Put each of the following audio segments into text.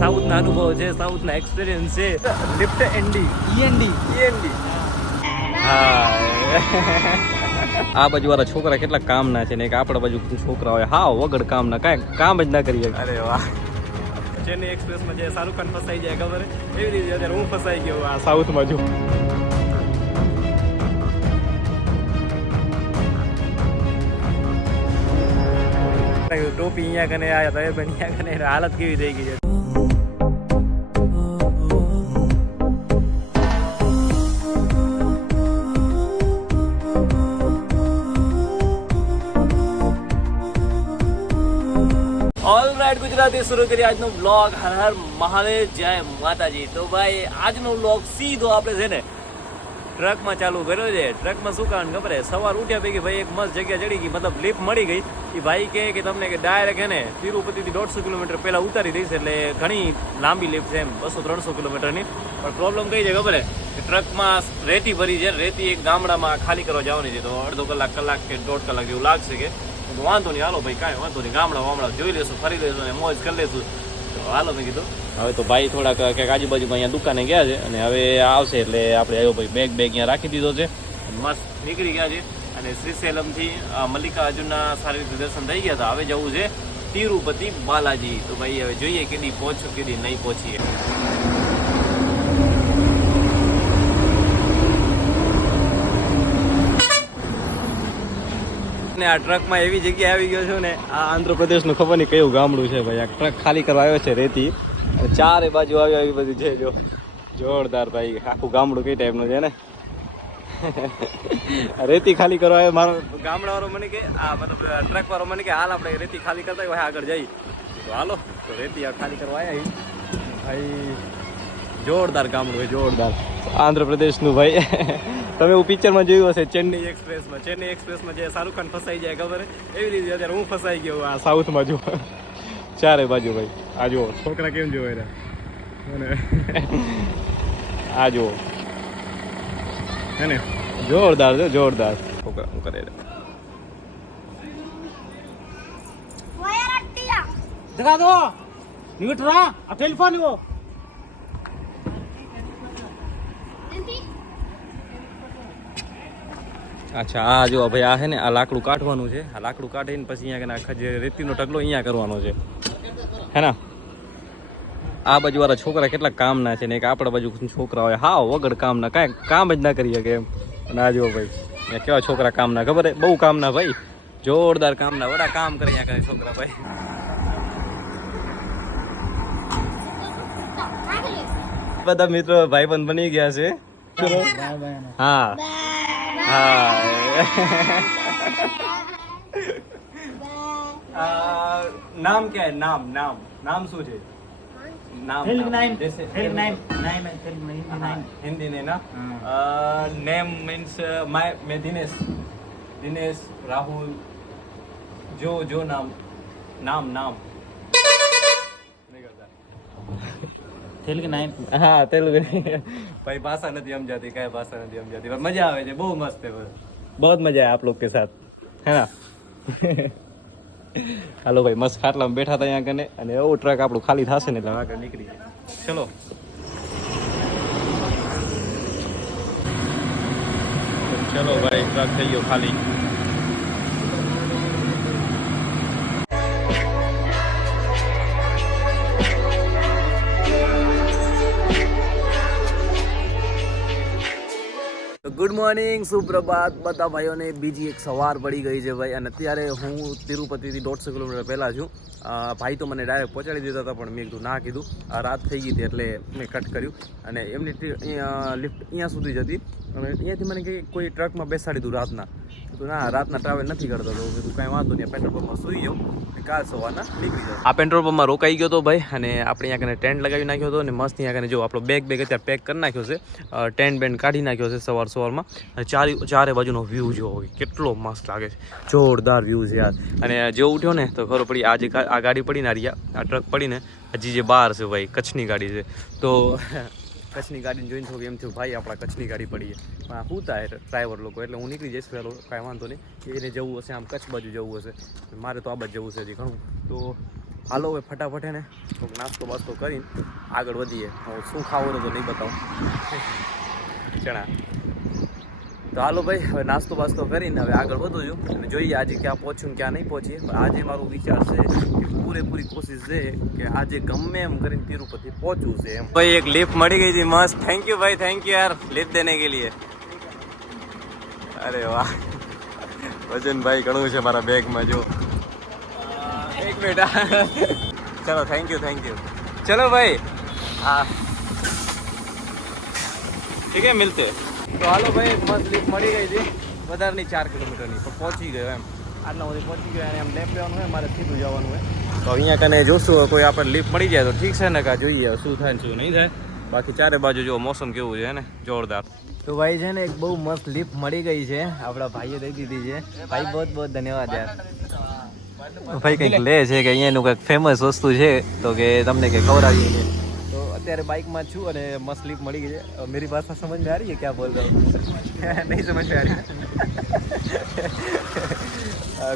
સાઉથના અનુભવ છે, સાઉથના એક્સપિરિયન્સ છે. લિફ્ટ ઈએનડી હા. આ બાજુ વાળા છોકરા કેટલા કામના છે ને, એક આપણા બાજુ છોકરા હોય હા વગર કામના, કાંઈ કામ જ ના કરીએ. અરે વાહ. ચેન્નઈ એક્સપ્રેસમાં જે શાહરુખ ખાન ફસાઈ જાય ખબર એવી રીતે અત્યારે હું ફસાઈ ગયો આ સાઉથ બાજુ. ટોપી અહીંયા કને આયા હતા અહીંયા કને હાલત કેવી થઈ ગઈ છે. ઓલરાઈટ ગુજરાતી શરૂ કરી આજનો બ્લોગ. હર હર મહાદેવ, જય માતાજી. તો ભાઈ આજનો બ્લોગ સીધો આપણે છે ને ટ્રકમાં ચાલુ કર્યો છે. ટ્રકમાં શું કારણ ખબર છે, સવાર ઉઠ્યા પૈકી ભાઈ એક મસ્ત જગ્યા ચડી ગઈ, મતલબ લિફ્ટ મળી ગઈ. એ ભાઈ કહે કે તમને કે ડાયરેક્ટ એને તિરુપતિથી 150 કિલોમીટર પહેલાં ઉતારી દઈશ, એટલે ઘણી લાંબી લિફ્ટ છે એમ 200-300 કિલોમીટરની. પણ પ્રોબ્લેમ કઈ છે ખબર છે કે ટ્રકમાં રેતી ભરી છે, રેતી એક ગામડામાં ખાલી કરવા જવાની છે, તો અડધો કલાક કે 1.5 કલાક જેવું લાગશે. કે વાંધો નહીં, હાલો ભાઈ કાંઈ વાંધો નહીં, ગામડા જોઈ લેશું, ફરી લેશું અને મોજ કરી લેશું. તો હાલો મેં કીધું હવે તો ભાઈ થોડાક ક્યાંક આજુબાજુમાં અહીંયા દુકાને ગયા છે અને હવે આવશે એટલે આપણે આવ્યો ભાઈ બેગ અહીંયા રાખી દીધો છે, મસ્ત નીકળી ગયા છે. અને શ્રીશૈલમથી મલ્લિકાર્જુનના સારી રીતે દર્શન થઈ ગયા હતા. હવે જવું છે તિરુપતિ બાલાજી. તો ભાઈ હવે જોઈએ કેદી પહોંચું કેદી નહીં પહોંચીએ. આ ટ્રકમાં એવી જગ્યાએ આવી ગયો છું ને, આ આંધ્રપ્રદેશનું ખબર નહીં કયું ગામડું છે ભાઈ. આ ટ્રક ખાલી કરવા આવ્યો છે રેતી, ચારે બાજુ આવ્યો આવી બધી છે. જો જોરદાર ભાઈ, આખું ગામડું કઈ ટાઈપનું છે ને. રેતી ખાલી કરવા આવ્યો. મારો ગામડા વાળો મને કે આ મતલબ ટ્રક વાળો મને કે હાલ આપણે રેતી ખાલી કરતા હોય આગળ જઈ. તો હાલો તો રેતી ખાલી કરવા આવ્યા ભાઈ. જોરદાર ગામડું હોય, જોરદાર આંધ્રપ્રદેશનું ભાઈ. તમે હું પિક્ચરમાં જોયું હશે ચેન્નઈ એક્સપ્રેસમાં જે શાહરુખ ખાન ફસાઈ જાય ખબર એવી રીતે અત્યારે હું ફસાઈ ગયો આ સાઉથ બાજુ. ચારે બાજુ ભાઈ આ જુઓ છોકરા કેમ જોવે આ જુઓ હે ને, જોરદાર છે જોરદાર છોકરા હું કરે दिखा दो न्यूट रहा टेलीफोन वो અચ્છા. આ જો ભાઈ આ હે ને આ લાકડું કાઢવાનું છે. આ લાકડું કાઢીને પછી અહીંયા આખા જે રેતીનો ઢગલો અહીંયા કરવાનો છે હે ને. આ બાજુ વાળા છોકરા કેટલા કામના છે ને, એક આપણા બાજુ છોકરા હોય હા વગર કામના, કાંઈ કામ જ ના કરી શકે એમ. અને આ જુઓ ભાઈ કેવા છોકરા કામના ખબર હે, બહુ કામના ભાઈ, જોરદાર કામના, વડા કામ કરે અહીંયા કરે છોકરા ભાઈ. બધા મિત્રો ભાઈબંધ બની ગયા છે. હા હા. નામ क्या है? नाम શું છે? हिंदी ने ना नेम मीन्स मैं दिनेश राहुल जो नाम नहीं करता तेलुगु नाम. હા તેલુગુ ભાઈ ભાષા નથી સમજાતી, કઈ ભાષા નથી સમજાતી, પણ મજા આવે છે, બહુ મસ્ત है, बहुत मजा है आप लोग के साथ है ना. હાલો ભાઈ મસ્ત ખાટલામાં બેઠા હતા અહીંયા કને, અને એવો ટ્રક આપણું ખાલી થશે ને એટલે આગળ નીકળી જાય. ચલો ચલો ભાઈ ટ્રક થઈ ગયો ખાલી. ગુડ મોર્નિંગ, સુપ્રભાત બધા ભાઈઓને. બીજી એક સવાર પડી ગઈ છે ભાઈ, અને અત્યારે હું તિરુપતિથી 150 કિલોમીટર પહેલાં છું. ભાઈ તો મને ડાયરેક્ટ પહોંચાડી દીધા હતા, પણ મેં કીધું ના કીધું. રાત થઈ ગઈ હતી એટલે મેં કટ કર્યું, અને એમની લિફ્ટ અહીંયા સુધી જ હતી, અને અહીંયાથી મને કંઈ કોઈ ટ્રકમાં બેસાડી દીધું રાતના. તો ના રાતના ટ્રાવેલ નથી કરતો, તો કીધું કાંઈ વાંધો નહીં, પેટ્રોલ પંપમાં સૂઈ જાઉં, કાલ સવારના નીકળી જાઉં. આ પેટ્રોલ પંપમાં રોકાઈ ગયો હતો ભાઈ, અને આપણે અહીંયા કને ટેન્ટ લગાવી નાખ્યો હતો, અને મસ્ત અહીંયા કને જો આપણો બેગ અત્યારે પેક કરી નાખ્યો છે, ટેન્ટ બેન્ડ કાઢી નાખ્યો છે સવારમાં. અને ચારે બાજુનો વ્યૂ જોવો કેટલો મસ્ત લાગે છે, જોરદાર વ્યૂ છે યાર. અને જે ઉઠ્યો ને તો ખબર પડી આ ગાડી પડી ને આ ટ્રક પડીને હજી જે બહાર છે ભાઈ કચ્છની ગાડી છે. તો કચ્છની ગાડીને જોઈને થોડું એમ થયું ભાઈ આપણા કચ્છની ગાડી પડી છે. શું થાય ડ્રાઈવર લોકો, એટલે હું નીકળી જઈશ પહેલો, કાંઈ વાંધો નહીં. એને જવું હશે આમ કચ્છ બાજુ જવું હશે, મારે તો આ બાજુ જવું છે હજી ઘણું. તો હાલો હવે ફટાફટ હે ને થોડોક નાસ્તો બાસ્તો કરીને આગળ વધીએ. હું શું ખાવું તો નહીં બતાવું ચણા. તો હાલો ભાઈ હવે નાસ્તો બાસ્તો કરીને હવે આગળ વધું છું અને જોઈએ આજે ક્યાં પહોંચું ક્યાં નહીં પહોંચીએ. પણ આજે મારો વિચાર છે કે પૂરેપૂરી કોશિશ છે કે આજે ગમે એમ કરીને તિરુપતિ પહોંચવું છે એમ. ભાઈ એક લિફ્ટ મળી ગઈ હતી મસ્ત. થેન્ક યુ ભાઈ, થેન્ક યુ યાર લિફ્ટ દેને કે લીએ. અરે વાહ વજનભાઈ ઘણું છે મારા બેગમાં જો. એક મિનિટ ચલો થેન્ક યુ ચલો ભાઈ. હા ઠીક હે મિલતે. તો હાલો ભાઈ મસ્ત લિફ્ટ મળી ગઈ હતી વધારે નહીં 4 કિલોમીટરની પણ પહોંચી ગયો એમ. આટલા સુધી પહોંચી ગયો અને એમ લેફ્ટ લેવાનું હોય મારે સીધું જવાનું હોય. તો અહીંયા કને જોશું કોઈ આપણે લિફ્ટ મળી જાય તો ઠીક છે ને કાં જોઈએ શું થાય ને શું નહીં થાય. બાકી ચારે બાજુ જો મોસમ કેવું છે ને જોરદાર. તો ભાઈ છે ને એક બહુ મસ્ત લિફ્ટ મળી ગઈ છે આપણા ભાઈએ દઈ દીધી છે. ભાઈ બહુ ધન્યવાદ યાર. ભાઈ કંઈક લે છે કે અહીંયાનું કંઈક ફેમસ વસ્તુ છે તો કે તમને કે ખવડાવીએ છે. તો અત્યારે બાઇકમાં છું અને મસ્ત લિફ્ટ મળી ગઈ છે. मेरी भाषा समझ में आ रही है क्या बोल रहा हूँ? नहीं समझ में आ रही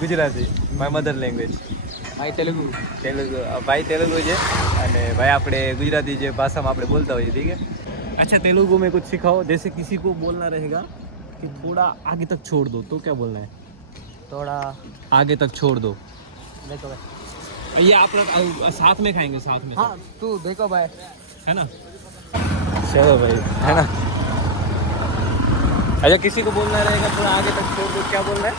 ગુજરાતી માય મધર લેંગ્વેજ. ભાઈ તેલુગુ ભાઈ તેલુગુ છે અને ભાઈ આપણે ગુજરાતી જે ભાષામાં આપણે બોલતા હોઈએ ઠીક है. अच्छा तेलुगु में कुछ सिखाओ. जैसे किसी को बोलना रहेगा कि थोड़ा आगे तक छोड़ दो तो क्या बोलना है? थोड़ा आगे तक छोड़ दो. देखो भाई ये आप लोग साथ में खाएंगे साथ में. हाँ तू देखो भाई है ना. चलो भाई है ना. अच्छा किसी को बोलना रहेगा थोड़ा आगे तक छोड़ दो क्या बोलना है?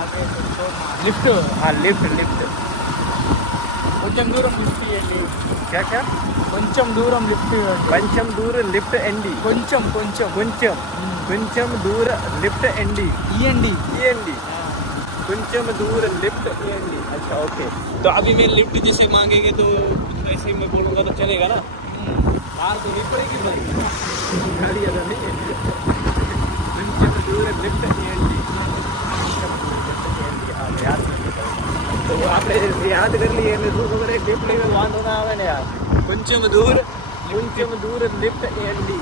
आगे तक छोड़ लिफ्ट. हाँ लिफ्ट కొంచెం దూరం లిఫ్ట్ చేయండి. क्या क्या కొంచెం దూరం లిఫ్ట్ కొంచెం దూరం లిఫ్ట్ ఎండి కొంచెం दूर लिफ्ट एंडी इएंडी కొంచెం दूर लिफ्ट एंडी. अच्छा ओके. तो अभी मैं लिफ्ट जैसे मांगेंगे तो ऐसे मैं बोलूँगा तो चलेगा ना. कार तो नहीं पड़ेगी भाई गाड़ी अगर नहीं है. కొంచెం दूर लिफ्ट एंडी તો આપણે યાદ કરી લઈએ એટલે શું ખબર લિફ્ટ લેવલ વાંધો ના આવે ને યાર. కొంచెం दूर लिफ्ट एंडी.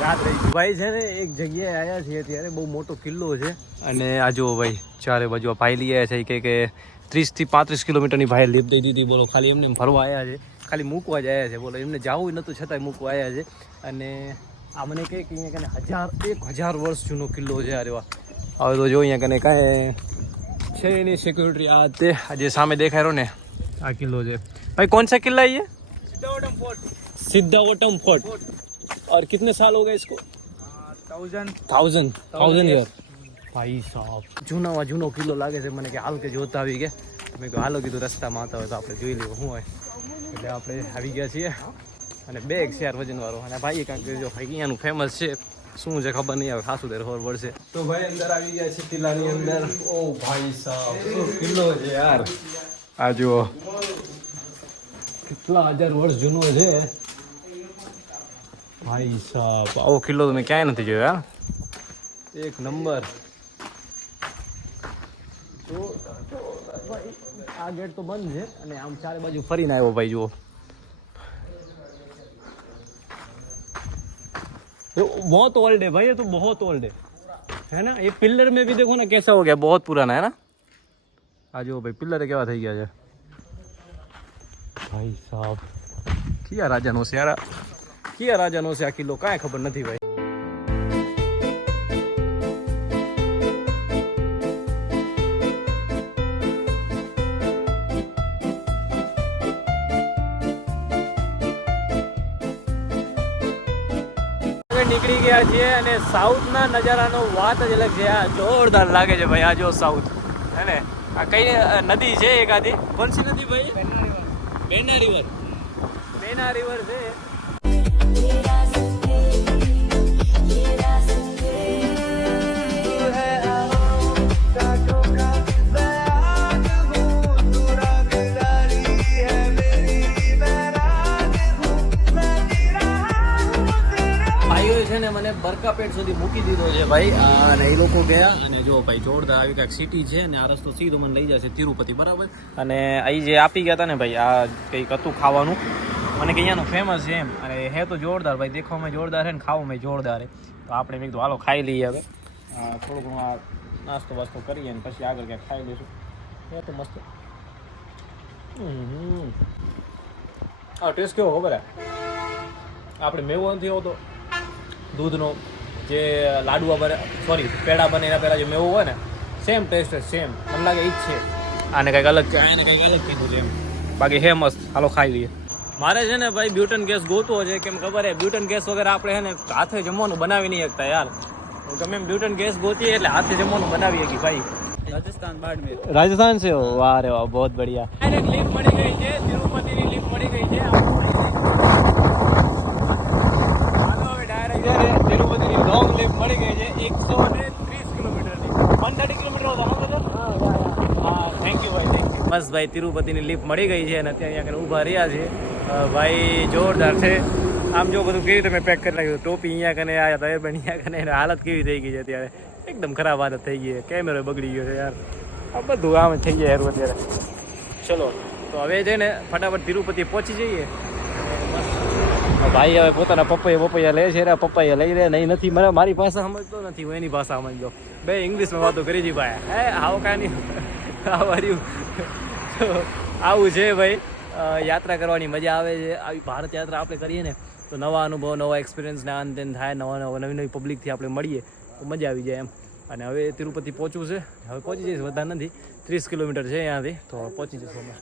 યાદ રહી ગયું ભાઈ. છે ને એક જગ્યાએ આવ્યા છીએ ત્યારે બહુ મોટો કિલ્લો છે અને આ જો ભાઈ ચારે બાજુ આ ભાઈ લઈ આવ્યા છે કે 30 થી 35 કિલોમીટરની ભાઈ લિફ્ટ દઈ દીધી. બોલો ખાલી એમને ફરવા આવ્યા છે ખાલી મૂકવા જ આવ્યા છે. બોલો એમને જવું નહોતું છતાંય મૂકવા આવ્યા છે. અને આ મને કહે કે અહીંયા કને 1000 વર્ષ જૂનો કિલ્લો છે. અરે વાહ. હવે તો જો અહીંયા કને કાંઈ છે એની સિક્યુરિટી. આ તે જે સામે દેખાય રહ્યો ને આ કિલ્લો છે भाई. कौन सा किला है ये? सिद्धावटम फोर्ट. और कितने साल हो गए इसको? 1000 ईयर. भाई साहब જૂનો કિલ્લો લાગે છે મને કે હાલ કે જોતા આવી ગયા. મેં કહ્યું હાલો કીધું રસ્તામાં આવતા હોય તો આપણે જોઈ લેવું શું હોય. એટલે આપણે આવી ગયા છીએ અને બેગ છે યાર વજનવાળો. અને ભાઈ કાંઈક જો ભાઈ અહીંયાનું ફેમસ છે શું છે ખબર નહીં આવે. ખાસું દેર ખબર પડશે. તો ભાઈ અંદર આવી ગયા છે કિલ્લાની અંદર. ઓ ભાઈ સાહેબ શું કિલ્લો છે યાર. આ જુઓ કેટલા 1000 વર્ષ જૂનો છે ભાઈ સાહેબ. આવો કિલ્લો તો મેં ક્યાંય નથી જોયો યાર. એક નંબર. તો ભાઈ આ ગેટ તો બંધ છે અને આમ ચારે બાજુ ફરીને આવ્યો ભાઈ જુઓ. बहुत ओल्ड है भाई ये तो बहुत ओल्ड है ना. ये पिलर में भी देखो ना कैसा हो गया बहुत पुराना है ना. आ जाओ भाई पिलर કેવા થઈ ગયા છે ભાઈ સાહેબ. કયા રાજાનો છે યાર આ કિલ્લો કાંઈ ખબર નથી ભાઈ. નીકળી ગયા છીએ અને સાઉથના નજારાનો વાત જ અલગ છે. આ જોરદાર લાગે છે ભાઈ. આ જો સાઉથ હે ને. આ કઈ નદી છે એકાદી? કોણ સી નદી ભાઈ? બેના રિવર છે. મને બરકા પેટ સુધી મૂકી દીધો છે ભાઈ. અને એ લોકો ગયા અને જો ભાઈ જોરદાર આવી કાંઈક સિટી છે ને આ રસ્તો સીધો મને લઈ જશે તિરુપતિ બરાબર. અને અહીં જે આપી ગયા હતા ને ભાઈ આ કંઈક હતું ખાવાનું મને કે અહીંયાનું ફેમસ છે એમ. અને હે તો જોરદાર ભાઈ. દેખાવમાં જોરદાર છે ને ખાવામાં જોરદાર છે. તો આપણે મેં કીધું હાલો ખાઈ લઈએ હવે. થોડું ઘણું આ નાસ્તો વાસ્તો કરીએ ને પછી આગળ ક્યાંક ખાઈ લઈશું. એ તો મસ્ત. આ ટેસ્ટ કેવો ખબર હે? આપણે મેવો નથી હોતો દૂધનો, જે લાડવા બને, સોરી પેડા બને એના પહેલાં જે મેવો હોય ને, સેમ ટેસ્ટ સેમ. મને લાગે એ જ છે. આને કંઈક અલગ કીધું છે એમ. બાકી હે મસ્ત. હાલો ખાઈ લઈએ. મારે છે ને ભાઈ બ્યુટન ગેસ ગોતવો છે. કેમ ખબર હે, બ્યુટન ગેસ વગર આપણે છે ને હાથે જમવાનું બનાવી નહીં શકતા યાર. ગમે એમ બ્યુટન ગેસ ગોતીએ એટલે હાથે જમવાનું બનાવી શકીએ ભાઈ. રાજસ્થાન છે. વાહ રે વાહ, બહુ બઢિયા. ડાયરેક્ટ લિફ્ટ મળી ગઈ છે, તિરુપતિની લિફ્ટ મળી ગઈ છે. હાલો હવે ડાયરેક્ટ તિરુપતિની લોંગ લિફ્ટ મળી ગઈ છે 130 કિલોમીટરની. 130 કિલોમીટર હતો હા. થેન્ક યુ ભાઈ, થેન્ક યુ. બસ ભાઈ, તિરુપતિની લિફ્ટ મળી ગઈ છે અને અત્યારે અહીંયા ઊભા રહ્યા છે ભાઈ. જોરદાર છે. આમ જો બધું કેવી રીતે મેં પેક કરી નાખ્યું. ટોપી અહીંયા કને, આ તયબન અહીંયા કને. હાલત કેવી થઈ ગઈ છે અત્યારે, એકદમ ખરાબ હાલત થઈ ગઈ છે. કેમેરો બગડી ગયો છે યાર. આ બધું આમ થઈ જાય યાર અત્યારે. ચલો તો હવે છે ને ફટાફટ તિરુપતિ પહોંચી જઈએ. ભાઈ હવે પોતાના પપૈયા લે છે. પપૈયા લઈ લે નહીં નથી. મને મારી ભાષા સમજતો નથી, હું એની ભાષા સમજતો. બે ઇંગ્લિશમાં વાતો કરી જી ભાઈ. હે આવો કાંઈ નહીં આવ્યું. આવું છે ભાઈ. યાત્રા કરવાની મજા આવે છે. આવી ભારત યાત્રા આપણે કરીએ ને તો નવા અનુભવ, નવા એક્સપિરિયન્સને આન તેન થાય. નવી નવી પબ્લિકથી આપણે મળીએ તો મજા આવી જાય એમ. અને હવે તિરુપતિ પહોંચવું છે. હવે પહોંચી જઈશ, વધારે નથી, 30 કિલોમીટર છે અહીંયાથી. તો પહોંચી જઈશું અમે.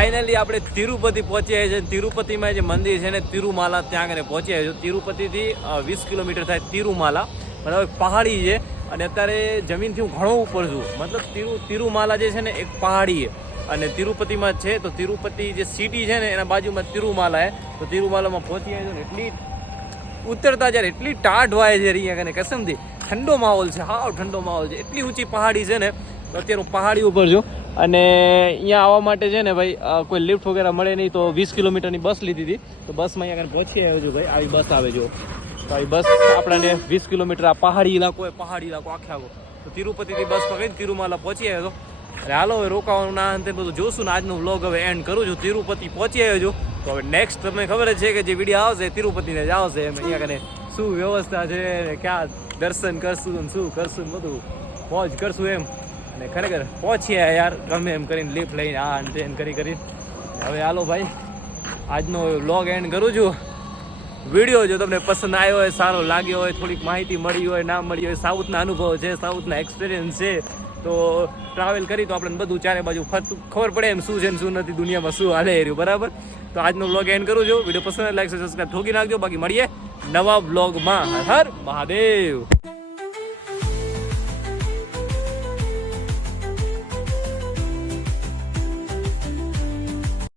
ફાઇનલી આપણે તિરુપતિ પહોંચ્યા છે. તિરુપતિમાં જે મંદિર છે ને તિરુમાલા, ત્યાં આગળ પહોંચ્યા છે. તિરુપતિથી 20 કિલોમીટર થાય તિરુમાલા. મતલબ પહાડી છે અને અત્યારે જમીનથી હું ઘણો ઉપર છું. મતલબ તિરુમાલા જે છે ને એક પહાડી છે અને તિરુપતિમાં છે. તો તિરુપતિ જે સિટી છે ને એના બાજુમાં તિરુમાલા છે. તો તિરુમાલામાં પહોંચી આવ્યો ને એટલી ઉતરતા જ્યારે એટલી ટાઢ વાય છે અહીંયા કને, કસમથી ઠંડો માહોલ છે, હાવ ઠંડો માહોલ છે. એટલી ઊંચી પહાડી છે ને. તો અત્યારે હું પહાડી ઉપર છું અને અહીંયા આવવા માટે છે ને ભાઈ કોઈ લિફ્ટ વગેરે મળે નહીં. તો 20 કિલોમીટરની બસ લીધી હતી. તો બસમાં અહીંયા આગળ પહોંચી આવ્યો છું ભાઈ. આવી બસ આવે જો. તો આવી બસ આપણને 20 કિલોમીટર આ પહાડી ઇલાકો આખે આખો. તો તિરુપતિથી બસ પકડી તિરુમાલા પહોંચી આવ્યો હતો. અરે હાલો હવે રોકાવાનું ના અંતે બધું જોશું ને. આજનો વ્લોગ હવે એન્ડ કરું છું. તિરુપતિ પહોંચી આવ્યો છું. તો હવે નેક્સ્ટ તમને ખબર જ છે કે જે વિડીયો આવશે તિરુપતિને જ આવશે. એમ અહીંયા કને શું વ્યવસ્થા છે, ક્યાં દર્શન કરશું ને શું કરશું ને બધું મોજ કરશું એમ. અને ખરેખર પહોંચ્યા યાર ગમે એમ કરીને લિફ્ટ લઈને આ ટ્રેન કરી. હવે હાલો ભાઈ, આજનો વ્લોગ એન્ડ કરું છું. વિડીયો જો તમને પસંદ આવ્યો હોય, સારો લાગ્યો હોય, થોડીક માહિતી મળી હોય, ના મળી હોય, સાઉથના અનુભવ છે, સાઉથના એક્સપિરિયન્સ છે, તો ટ્રાવેલ કરી તો આપણે બધું ચારે બાજુ ખબર પડે એમ શું છે ને શું નથી, દુનિયામાં શું હાલે રહ્યું. બરાબર. તો આજનો વ્લોગ એન્ડ કરું છું. વિડીયો પસંદ લાઈક સબસ્ક્રાઈબ ઠોકી નાખજો. બાકી મળીએ નવા વ્લોગમાં. હર હર મહાદેવ.